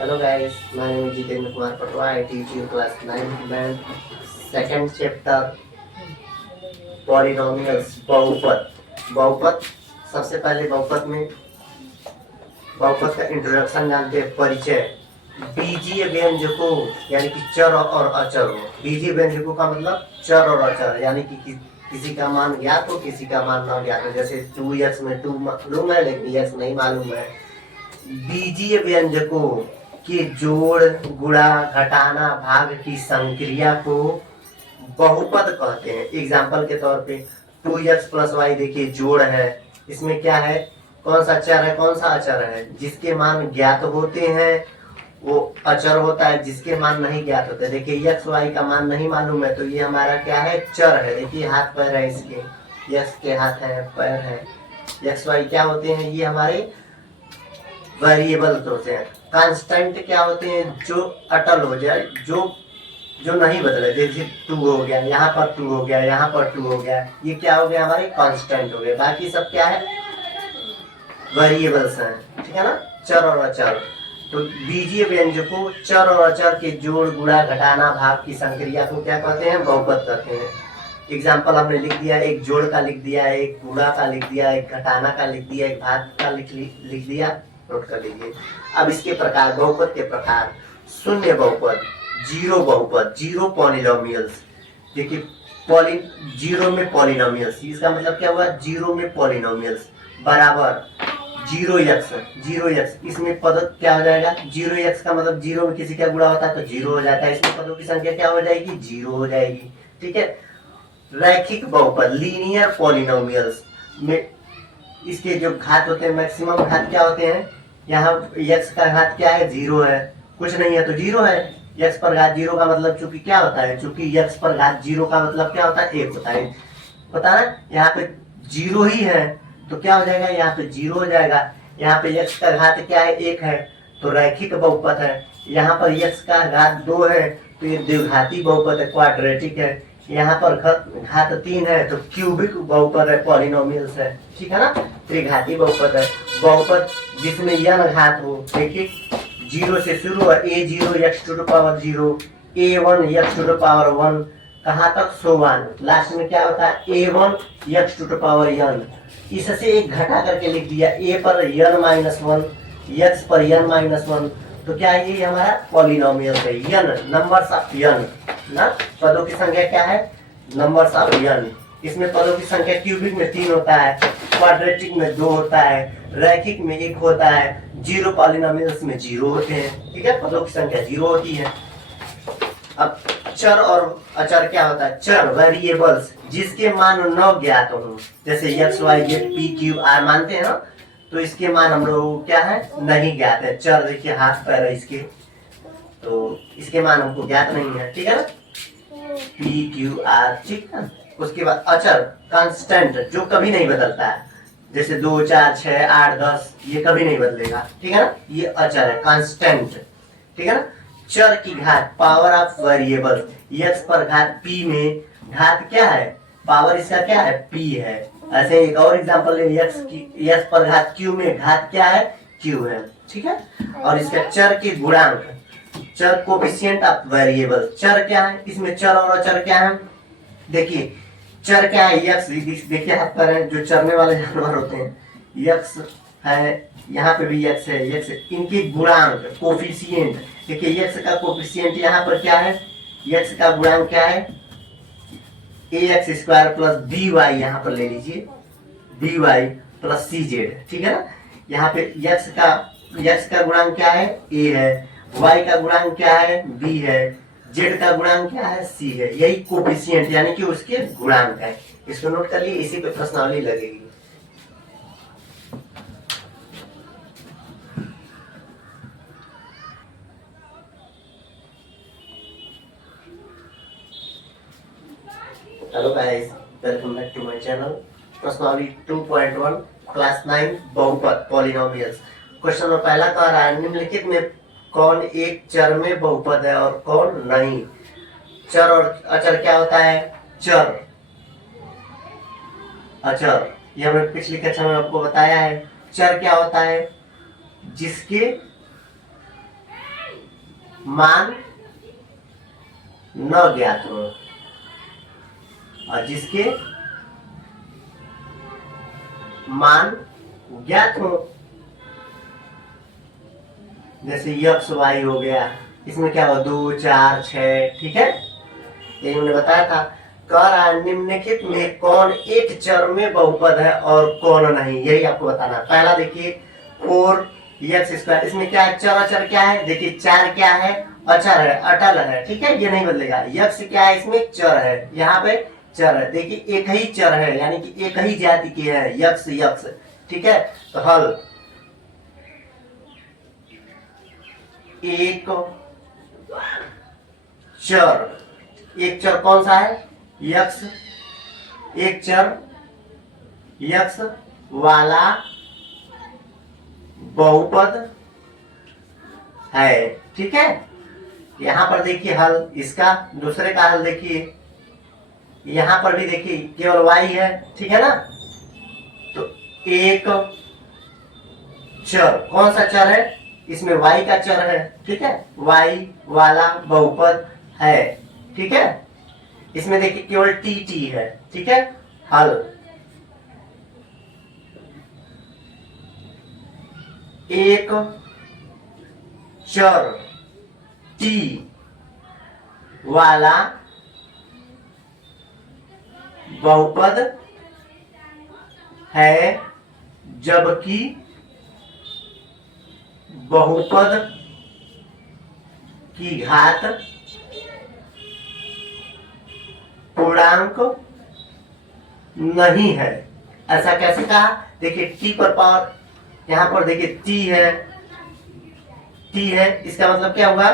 Hello guys, my name is Jitendra Kumar Patwa. I teach you class 9th math, second chapter polynomials बहुपद। बहुपद सबसे पहले बहुपद का इंट्रोडक्शन जानते हैं, परिचय। बीजीय व्यंजकों यानी कि चर और अचर हो। बीजीय व्यंजकों का मतलब चर और अचर, यानी कि किसी का मान ज्ञात हो, किसी का मान न ज्ञात हो। जैसे 2x में 2 मालूम है लेकिन x नहीं मालूम है। बीजीय व्यंजकों के जोड़, गुणा, घटाना, भाग की संक्रिया को बहुपद कहते हैं। एग्जाम्पल के तौर पे 2x प्लस वाई देखिए जोड़ है, इसमें क्या है, कौन सा चर है, कौन सा अचर है। जिसके मान ज्ञात होते हैं वो अचर होता है, जिसके मान नहीं ज्ञात होते। देखिए x y का मान नहीं मालूम है तो ये हमारा क्या है, चर है। देखिए हाथ पैर है इसके, x के हाथ है, पैर है। x y क्या होते हैं, ये हमारे वेरिएबल होते हैं। कांस्टेंट क्या होते हैं, जो अटल हो जाए, जो नहीं बदले। जैसे 2 हो गया, यहाँ पर 2 हो गया, यहाँ पर 2 हो गया, ये क्या हो गया, हमारे कांस्टेंट हो गए। बाकी सब क्या है, वेरिएबल्स हैं, ठीक है ना, चर और अचर। तो बीजीय व्यंजकों, चर और अचर के जोड़, गुणा, घटाना, भाग की संक्रिया को क्या कहते हैं, बहुपद कहते हैं। एग्जाम्पल हमने लिख दिया, एक जोड़ का लिख दिया, एक गुणा का लिख दिया, एक घटाना का लिख दिया, एक भाग का लिख दिया, नोट कर लीजिए। अब इसके प्रकार, बहुपद के प्रकार: शून्य बहुपद, जीरो बहुपद, जीरो पॉलिनोमियल्स। देखिए जीरो में पॉलिनोमियल्स, इसका मतलब क्या हुआ, जीरो में पॉलिनोमियल्स बराबर जीरो एक्स। इसमें पद क्या हो जाएगा, जीरो एक्स का मतलब जीरो में किसी का गुणा होता है तो जीरो हो जाता है। इसमें पदों की संख्या क्या हो जाएगी, जीरो हो जाएगी, ठीक है। रैखिक बहुपद, लीनियर पॉलिनोमियल्स में इसके जो घात होते हैं, मैक्सिमम घात क्या होते हैं, यहाँ x का घात क्या है, जीरो है, कुछ नहीं है तो जीरो है। x पर घात जीरो का मतलब चूंकि क्या होता है, चूंकि x पर घात जीरो का मतलब क्या होता है, एक होता है, पता है। यहाँ पे जीरो ही है तो क्या हो जाएगा, यहाँ पे जीरो हो जाएगा। यहाँ पे x का घात क्या है, एक है तो रैखिक बहुपद है। यहाँ पर x का घात 2 है तो ये द्विघाती बहुपद है, क्वाड्रेटिक है। यहाँ पर घात 3 है तो क्यूबिक बहुपद है, पॉलिनोमियल्स है, ठीक है ना, त्रिघाती बहुपद है। बहुपद जिसमें n घात हो, देखिए जीरो से शुरू है, a0 x to the power 0, a1 x to the power 1, कहाँ तक, सो 1। लास्ट में क्या होता है, a1 x to the power n। इससे एक घटा करके लिख दिया, a पर n माइनस 1, x पर n माइनस 1, तो क्या है, ये हमारा पॉलिनोमियल है। n नंबर्स ऑफ n ना, पदों की संख्या क्या है, नंबर्स ऑफ n। इसमें पदों की संख्या क्यूबिक में 3 होता है, क्वाड्रेटिक में 2 होता है, रैखिक में 1 होता है, जीरो पॉलिनोमियल्स में 0 होते हैं, ठीक है, पदों की संख्या 0 होती है। अब चर और अचर क्या होता है, चर वेरिएबल्स जिसके मान न ज्ञात हो, जैसे x y z p q r मानते हैं ना, तो इसके मान हम लोग क्या है, नहीं ज्ञात है। चर देखिए हाथ पैर है इसके, तो इसके मान हमको ज्ञात नहीं है, ठीक है ना, p q r, ठीक है। उसके बाद अचर, कांस्टेंट, जो कभी नहीं बदलता है, जैसे 2 4 6 8 10, ये कभी नहीं बदलेगा, ठीक है ना, ये अचर है, कांस्टेंट, ठीक है ना। चर की घात, पावर ऑफ वेरिएबल, x पर घात p में घात क्या है, पावर इसका क्या है, p है। ऐसे एक और एग्जांपल ले, x पर घात q में घात क्या है, q है, ठीक है। और इसका चर के गुणांक, चर कोफिशिएंट ऑफ वेरिएबल, चर क्या है, इसमें चर और अचर क्या है। देखिए चर क्या है, x, देखिए हाथ पर है, जो चरने वाले जानवर होते हैं, x है, यहाँ पे भी x है, x, इनके गुणांक कोफिशिएंट। देखिए x का कोफिशिएंट यहाँ पर क्या है, x का गुणांक क्या है, ax स्क्वायर प्लस by, यहाँ पर ले लीजिए by प्लस cz, ठीक है ना। यहाँ पे x का गुणांक क्या है, a है, y का गुणांक क्या है, b है, z का गुणांक क्या है, c है। यही कोफिशिएंट यानी कि उसके गुणांक है। इसको नोट कर लिए, इसी पे प्रश्नावली लगेगी। Hello guys, welcome back to my channel. प्रश्नावली 2.1 क्लास 9 बहुपद पॉलिनोमियल्स। क्वेश्चन नंबर पहला कह रहा है, निम्नलिखित में कौन एक चर में बहुपद है और कौन नहीं। चर और अचर क्या होता है, चर अचर, ये हमने पिछली कक्षा में आपको बताया है। चर क्या होता है, जिसके मान न ज्ञात हो और जिसके मान ज्ञात हो, जैसे यक्स वाई हो गया, इसमें क्या हो 2 4 6, ठीक है, यही हमने बताया था। कह रहा है निम्नलिखित में कौन एक चर में बहुपद है और कौन नहीं, यही आपको बताना है। पहला देखिए 4x², इसमें क्या है, चर अचर क्या है, देखिए 4 क्या है, अचर है, अटल है, ठीक है, ये नहीं बदलेगा। यक्स क्या है, इसमें चर है, यहाँ पे चर है, देखिए एक ही चर है, यानी कि एक ही जाति की है, यक्स यक्स, ठीक है। तो हल एक चर, एक चर कौन सा है, यक्स, एक चर यक्स वाला बहुपद है, ठीक है। यहां पर देखिए हल, इसका दूसरे का हल देखिए, यहां पर भी देखिए केवल y है, ठीक है ना। तो एक चर, कौन सा चर है, इसमें y का चर है, ठीक है, y वाला बहुपद है, ठीक है। इसमें देखिए केवल टी है, ठीक है। हल एक चर टी वाला बहुपद है जबकि बहुपद की घात पूर्णांक नहीं है। ऐसा कैसे कहा, देखिए टी पर पावर, यहां पर देखिए टी है, इसका मतलब क्या हुआ,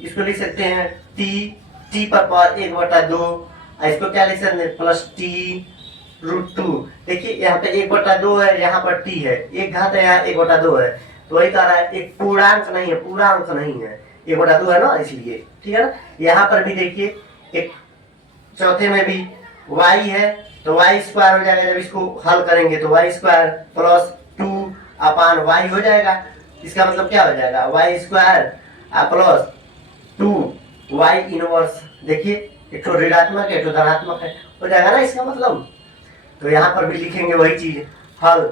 इसको लिख सकते हैं टी पर पावर 1/2, इसको क्या लिख सकते हैं, प्लस टी√2। देखिए यहाँ पे 1/2 है, यहाँ पर टी है, एक घात है, यहाँ 1/2 है, तो वही कह रहा है एक पूर्णांक नहीं है, पूर्णांक नहीं है, 1/2 है ना, इसलिए, ठीक है ना। यहाँ पर भी देखिए एक चौथे में भी y है, तो y² हो जाएगा, जब इसको हल करेंगे तो y² प्लस 2/y हो जाएगा। इसका मतलब क्या हो जाएगा, y² प्लस 2y इनवर्स, देखिए एक तो ऋणात्मक है, एक तो धनात्मक है, हो जाएगा ना इसका मतलब। तो यहाँ पर भी लिखेंगे वही चीज, हल,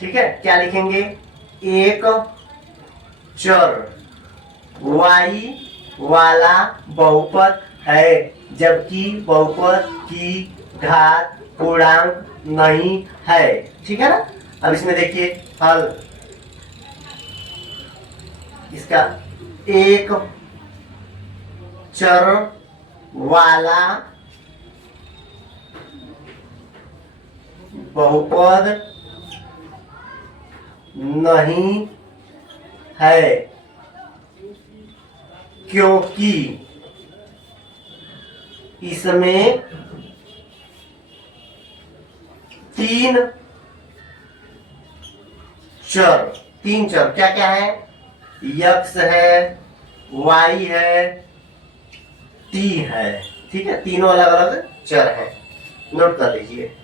ठीक है। क्या लिखेंगे, एक चर y वाला बहुपद है जबकि बहुपद की घात पूर्णांक नहीं है, ठीक है ना। अब इसमें देखिए हल, इसका एक चर वाला बहुपद नहीं है क्योंकि इसमें 3 चर क्या क्या है, यक्स है, वाई है, टी है, ठीक है, तीनों अलग अलग चर हैं, नोट कर लीजिए।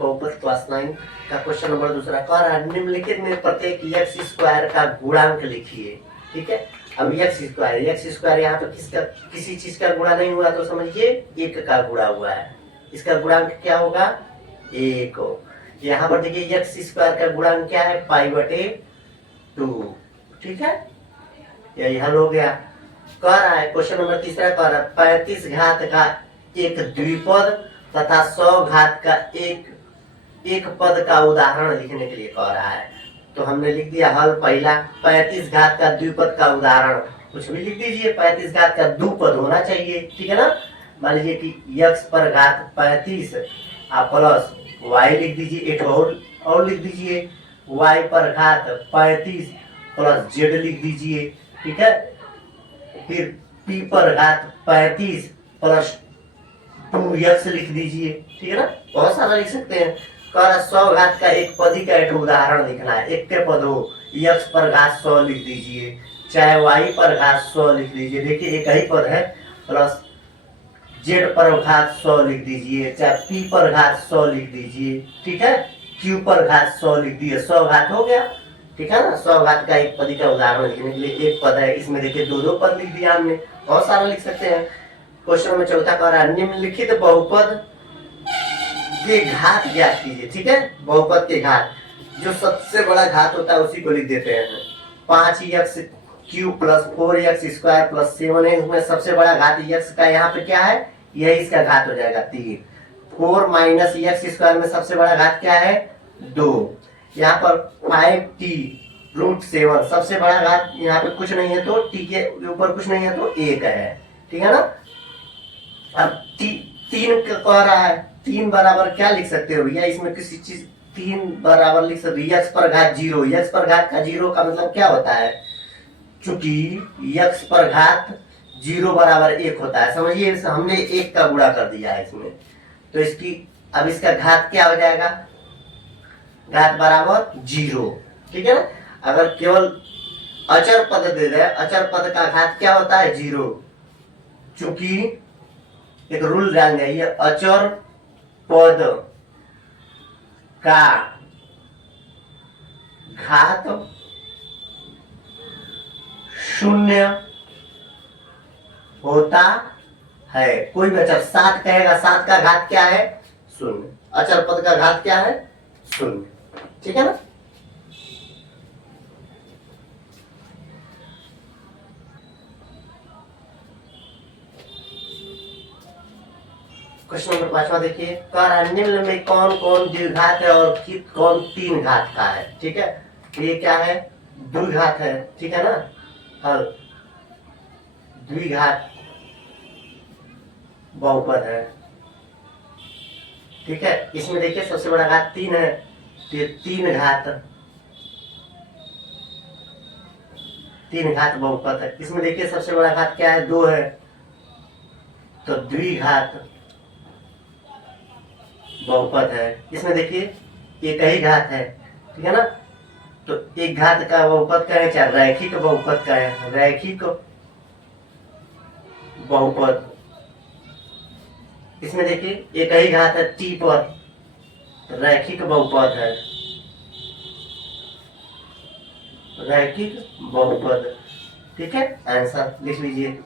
बहुपद क्लास 9 का क्वेश्चन नंबर दूसरा कह रहा है निम्नलिखित में प्रत्येक x² का गुणांक लिखिए, ठीक है। अब x² यहाँ पे किसी चीज का गुणा नहीं हुआ तो समझिए एक का गुणा हुआ है, इसका गुणांक क्या होगा, 1। यहाँ पर देखिए x² का गुणांक क्या है, π/2, ठीक है, यही हल हो गया। कह रहा है क्वेश्चन नंबर तीसरा कह रहा है 35 घात का एक द्विपद तथा 100 घात का एक पद का उदाहरण लिखने के लिए कह रहा है। तो हमने लिख दिया हल, पहला 35 घात का द्विपद का उदाहरण, कुछ भी लिख दीजिए, 35 घात का द्विपद होना चाहिए, ठीक है ना। मान लीजिए कि x पर घात 35 आप प्लस y लिख दीजिए, एक और लिख दीजिए, y पर घात 35 प्लस z लिख दीजिए, ठीक है। फिर p पर घात 35 प्लस 2x लिख दीजिए, ठीक है ना, बहुत सारा लिख सकते हैं। 100 घात का एक पदी का एक उदाहरण लिखना है, एक के पद हो, x पर घात 100 लिख दीजिए, चाहे y पर घात 100 लिख लीजिए, देखिए एक ही पद है, प्लस z पर घात 100 लिख दीजिए, चाहे p पर घात 100 लिख दीजिए, ठीक है, q पर घात 100 लिख दिए, 100 घात हो गया, ठीक है ना। 100 घात का एक पद का उदाहरण लिखने के लिए एक पद है, इसमें देखिए दो दो पद लिख दिया हमने, बहुत सारा लिख सकते हैं। क्वेश्चन में चौथा कह रहा है निम्नलिखित बहुपद के घात ज्ञात कीजिए, ठीक है, बहुपद के घात, जो सबसे बड़ा घात होता है उसी को लिख देते हैं। 5x cube plus 4x square plus 7 में सबसे बड़ा घात x का यहाँ पे क्या है, यही इसका घात हो जाएगा 3। 4 माइनस एक्स स्क्वायर में सबसे बड़ा घात क्या है 2। यहाँ पर 5t रूट 7 सबसे बड़ा घात, यहाँ पे कुछ नहीं है तो t के ऊपर कुछ नहीं है तो 1 है, ठीक है ना। अब 3 कह रहा है, 3 बराबर क्या लिख सकते हो भैया, इसमें किसी चीज 3 बराबर लिख सकते हो x पर घात 0, x पर घात का 0 का मतलब क्या होता है, चूंकि x पर घात 0 बराबर 1 होता है, समझिए हमने 1 का गुणा कर दिया है इसमें, तो इसकी अब इसका घात क्या हो जाएगा, घात बराबर 0, ठीक है ना। अगर केवल अचर पद दे दे, अचर पद का घात क्या होता है 0, चूंकि एक रूल जान जाइए, अचर पद का घात 0 होता है। कोई भी अचर 7 कहेगा, 7 का घात क्या है 0, अचर पद का घात क्या है 0, ठीक है ना। क्वेश्चन नंबर 5वां देखिए, निम्न में कौन कौन द्विघात है और कौन 3 घात का है, ठीक है। ये क्या है द्विघात है, ठीक है ना, हल द्विघात बहुपद है, ठीक है। इसमें देखिए सबसे बड़ा घात 3 है, तो ये 3 घात बहुपद है। इसमें देखिए सबसे बड़ा घात क्या है 2 है, तो द्विघात बहुपद है। इसमें देखिए एक ही घात है, ठीक है ना, तो एक घात का बहुपद का है, चाहे रैखिक बहुपद का है, रैखिक बहुपद। इसमें देखिए एक ही घात है t पर, रैखिक बहुपद है, रैखिक बहुपद, ठीक है। आंसर लिख लीजिए।